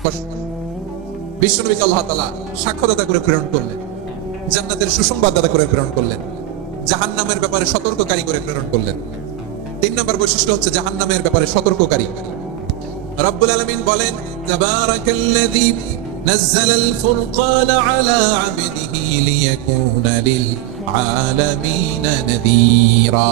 স্পষ্ট বিশ্বনবীকে আল্লাহ তাআলা সাক্ষ্যদাতা করে প্রেরণ করলেন জান্নাতের সুসংবাদদাতা করে প্রেরণ করলেন জাহান্নামের ব্যাপারে সতর্ককারী করে প্রেরণ করলেন তিন নম্বর বৈশিষ্ট্য হচ্ছে জাহান্নামের ব্যাপারে সতর্ককারী রব্বুল আলামিন বলেন তাবারাকাল্লাযী نزل الفرقان على عبده ليكون للعالمين نذيرا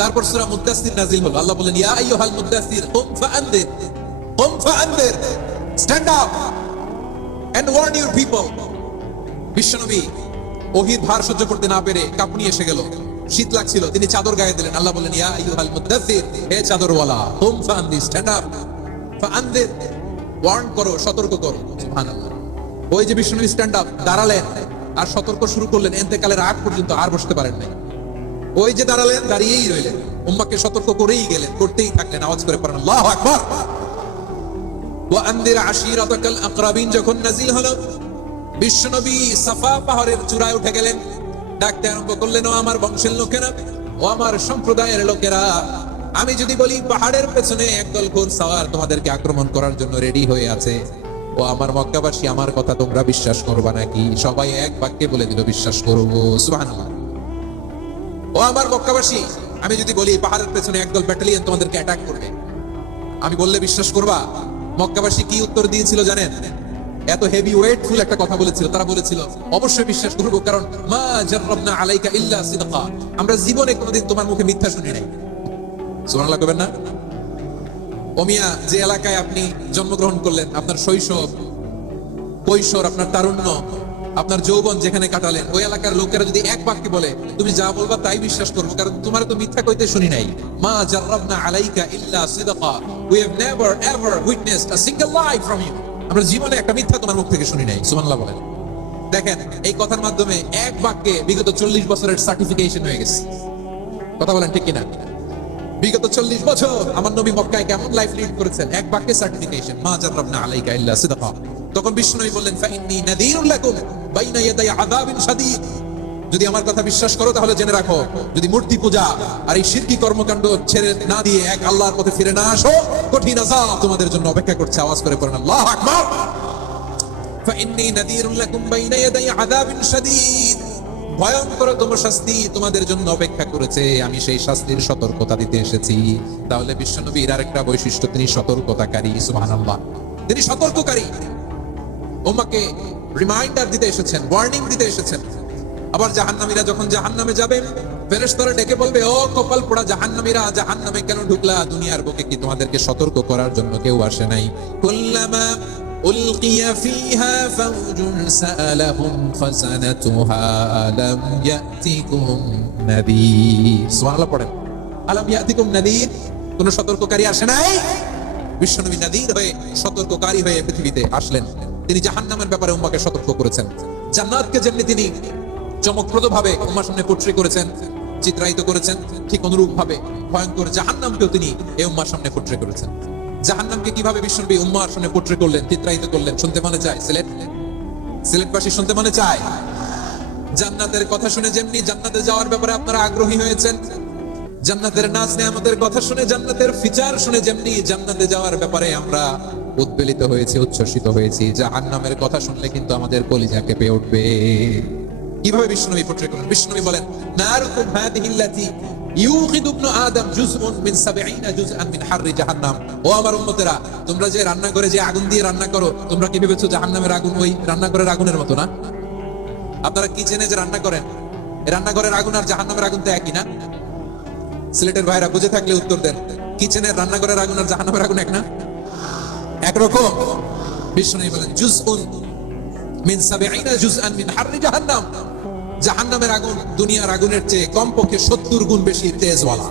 তারপর সূরা মুদ্দাসসির নাজিল হলো। আল্লাহ বলেন ইয়া আইয়ুহাল মুদ্দাসসির কুম ফাআনদির কুম ফাআনদির, stand up and warn your people. বিশ্বনবী ওহির ভার সহ্য করতে না পেরে কাঁপুনি এসে গেল। শীত লাগছিল, তিনি চাদর গায়ে দিলেন। আল্লাহ বলেন ইয়া আইয়ুহাল মুদ্দাসসির হে চাদরওয়ালা কুম ফাআনদির, স্ট্যান্ড আপ, ফাআনদির, ওয়ার্ন করো, সতর্ক করো। সুবহানাল্লাহ। ওই যে বিশ্বনবী স্ট্যান্ড আপ, দাঁড়ালেন আর সতর্ক শুরু করলেন। এতেকালের আগ পর্যন্ত আর বসতে পারেন নাই। ওই যে দাঁড়ালেন, দাঁড়িয়েই রইলেন। উম্মাকে সতর্ক করেই গেলেন, করতেই থাকলেন, আওয়াজ করে আল্লাহু আকবার! যখন হলো, বিশ্বনবী সাফা পাহাড়ের চূড়ায় উঠে গেলেন। ডাকতে আরম্ভ করলেন, ও আমার বংশের লোকেরা, ও আমার সম্প্রদায়ের লোকেরা, আমি যদি বলি পাহাড়ের পেছনে একদল ঘোর সাওয়ার তোমাদেরকে আক্রমণ করার জন্য রেডি হয়ে আছে, ও আমার মক্কাবাসী, আমার কথা তোমরা বিশ্বাস করবা নাকি? সবাই এক বাক্যে বলে দিল, বিশ্বাস করব। সুবহানাল্লাহ। ও আমার মক্কাবাসী, আমি যদি বলি, পাহাড়ের পেছনে একদল ব্যাটালিয়ন তোমাদেরকে অ্যাটাক করবে। আমি বললে বিশ্বাস করবা? মক্কাবাসী কি উত্তর দিয়েছিল জানেন? এত হেভি ওয়েটফুল একটা কথা বলেছিল, তারা বলেছিল, অবশ্যই বিশ্বাস করব, কারণ মা জাররাবনা আলাইকা ইল্লা সিদকা। আমরা জীবনে কোনোদিন তোমার মুখে মিথ্যা শুনি নাই। সুবহানাল্লাহ কবেন না? ওমিয়া যে এলাকায় আপনি জন্মগ্রহণ করলেন, আপনার শৈশব, কৈশোর, আপনার তারুণ্য আপনার যৌবন যেখানে কাটালেন, ওই এলাকার লোকেরা যদি এক বাক্যে বলে, তুমি যা বলবা তাই বিশ্বাস করব, কারণ তোমার তো মিথ্যা কইতে শুনি নাই। মা জাররাবনা আলাইকা ইল্লা সিদকা। We have never ever witnessed a single lie from you আমরা জীবনে একটা মিথ্যা তোমার মুখ থেকে শুনি নাই। সুবহানাল্লাহ বলেন। দেখেন, এই কথার মাধ্যমে এক বাক্যে বিগত চল্লিশ বছরের সার্টিফিকেশন হয়ে গেছে। কথা বলেন ঠিক কিনা? বিগত চল্লিশ বছর আমার নবী মক্কায় কেমন লাইফ লিড করেছেন? এক বাক্যে সার্টিফিকেশন মা জাররাবনা আলাইকা ইল্লা সিদকা। তখন বিষ্ণু বললেন ফাইন্নী নাযীরুল লাকুম। যদি আমার কথা বিশ্বাস করো, তাহলে জেনে রাখো, যদি মূর্তি পূজা আর এই শিরকি কর্মকাণ্ড ছেড়ে না দিয়ে এক আল্লাহর পথে ফিরে না আসো, কঠিন আযাব তোমাদের জন্য অপেক্ষা করছে। আওয়াজ করে পড়েন, আল্লাহু আকবার। ফাইন্নী নাযীরুল লাকুম বাইনা ইয়াদাই আযাবিন শাদীদ। ভয়ঙ্কর তোমার শাস্তি তোমাদের জন্য অপেক্ষা করেছে, আমি সেই শাস্তির সতর্কতা দিতে এসেছি। তাহলে বিশ্বনবীর আরেকটা বৈশিষ্ট্য, তিনি সতর্কতাকারী, সুবহানাল্লাহ। তিনি সতর্ককারী। ওমাকে রিমাইন্ডার দিতে এসেছেন ওয়ার্নিং দিতে এসেছেন। আবার জাহান্নামীরা যখন জাহান্নামে যাবে, ফেরেশতারা ডেকে বলবে, ও কপাল পোড়া জাহান্নামীরা, জাহান্নামে কেন ঢুকলা? দুনিয়ার বুকে কি তোমাদেরকে সতর্ক করার জন্য কেউ আসে নাই? কুল্লামা উলকিয়া ফিহা ফাউজুন সালাহুম আলাম ইয়াতিকুম নাদির। সুবহানাল্লাহ পড়েন। আলাম ইয়াতিকুম নাদির? কোন সতর্ককারী আসে নাই? বিশ্বনবী নাদির হয়ে, সতর্ককারী হয়ে পৃথিবীতে আসলেন। তিনি জাহান্নামের ব্যাপারে উম্মাকে সতর্ক করেছেন। জান্নাতকে যেমনি তিনি চমকপ্রদ ভাবে উম্মার সামনে পোট্রি করেছেন, চিত্রায়িত করেছেন, ঠিক অনুরূপ ভাবে ভয়ঙ্কর জাহান্নামকেও তিনি এই উম্মার সামনে পোট্রি করেছেন। জাহান্নামকে কীভাবে বিশ্বনবী উম্মার সামনে পোট্রি করলেন, চিত্রায়িত করলেন, শুনতে মনে চায়? সিলেট? সিলেটবাসী শুনতে মনে চায়? জান্নাতের কথা শুনে যেমনি জান্নাতে যাওয়ার ব্যাপারে আপনারা আগ্রহী হয়েছেন, জান্নাতের নাচ আমাদের কথা শুনে, জান্নাতের ফিচার শুনে যেমনি জান্নাতে যাওয়ার ব্যাপারে আমরা উদ্বেলিত হয়েছি, উচ্ছ্বসিত হয়েছি। জাহান্নামের কথা শুনলে কিন্তু আমাদের কলিজা কেঁপে উঠবে। কীভাবে বিষ্ণুবী পোট্রে করলেন? বিষ্ণুবী বলেন, নারুকুম হাদিহি আল্লাতী ইবনু আদম জুজউন মিন 70 জুজআন মিন হাররি জাহান্নাম। ও আমার উম্মতেরা, তোমরা যে রান্না করে যে আগুন দিয়ে রান্না করো, তোমরা কি ভেবেছো জাহান্নামের আগুন ওই রান্নাঘরের আগুনের মতো না? আপনারা কিচেনে যে রান্না করেন? রান্নাঘরের আগুন আর জাহান্নামের আগুন তো একই না? সিলেটের ভাইরা বুঝে থাকলে উত্তর দেন কিচেনের রান্নাঘরের আগুন আর জাহান্নামের আগুন এক না? একরকম বিষ্ণু বলেন, জুজউন মিন সাবিঈনা জুজআন মিন হাররি জাহান্নাম। জাহান্নামের আগুন দুনিয়ার আগুনের চেয়ে কমপক্ষে 70 গুণ বেশি তেজওয়ালা।